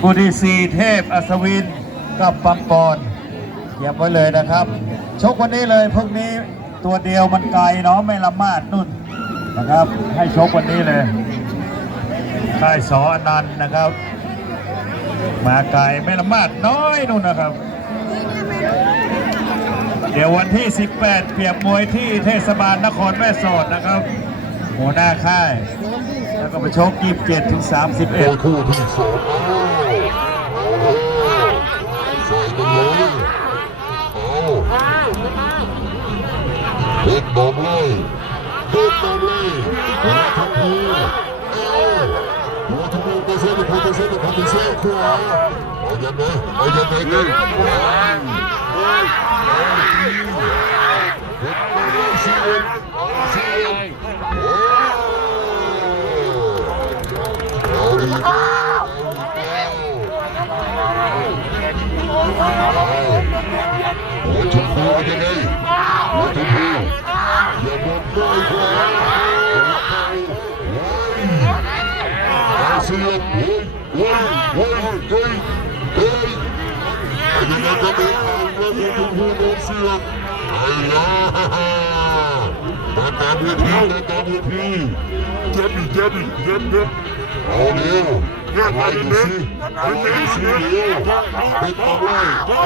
คู่ที่4เทพอัศวินกับปังปอนเก็บไว้เลยนะครับชกวันนี้เลยพวกนี้ตัวเดียวมันไกลเนาะไม่ละมาดนุ่นนะครับให้ชกวันนี้เลยค่ายสออนันต์นะครับมาไกลไม่ละมาดน้อยนุ่นนะครับเดี๋ยววันที่18เปียบมวยที่เทศบาลนครแม่สอดนะครับหัวหน้าค่ายแล้วก็ไปชก27 ถึง 31คู่ที่2ใส่กันเลยเพชรบอกเลยหัวทั้งคู่ไปเส้นขวาเอายังไงกันหัวชมพูยังไงหัวชมพูอย่าบอกได้ครับเสียบเฮ้ยยังไงก็ไม่เอาแล้วหัวชมพูโดนเสียบไอ้ยาตามเวทีเจ็บเอาเร็วไปดูสิเร็วเป็นตัวไล่เอา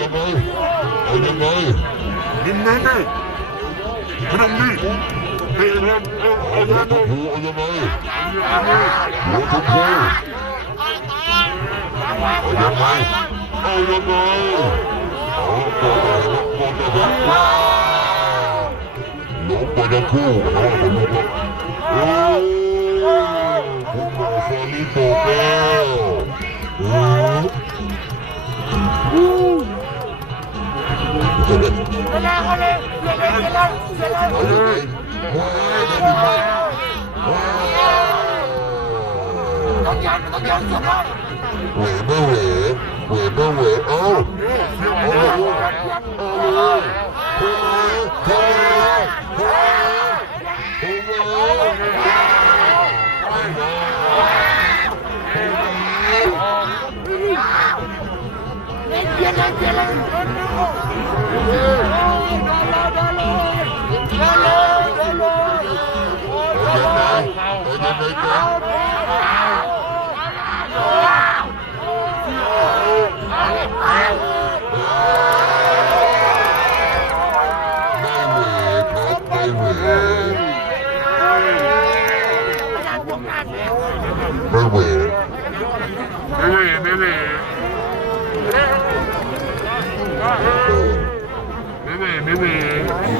ยังไงยิงนั่นเลยพลังนี้เฮ้ยเอายังไงหัวทุกคู่เอายังไงลงไปทั้งคู่โอ้คุณหมอฟาลิโตเป้ต้องยันสุดยอดเวเอ้า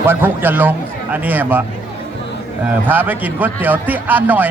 วันพุธจะลงอันนี้บ่พาไปกินก๋วยเตี๋ยวที่อร่อย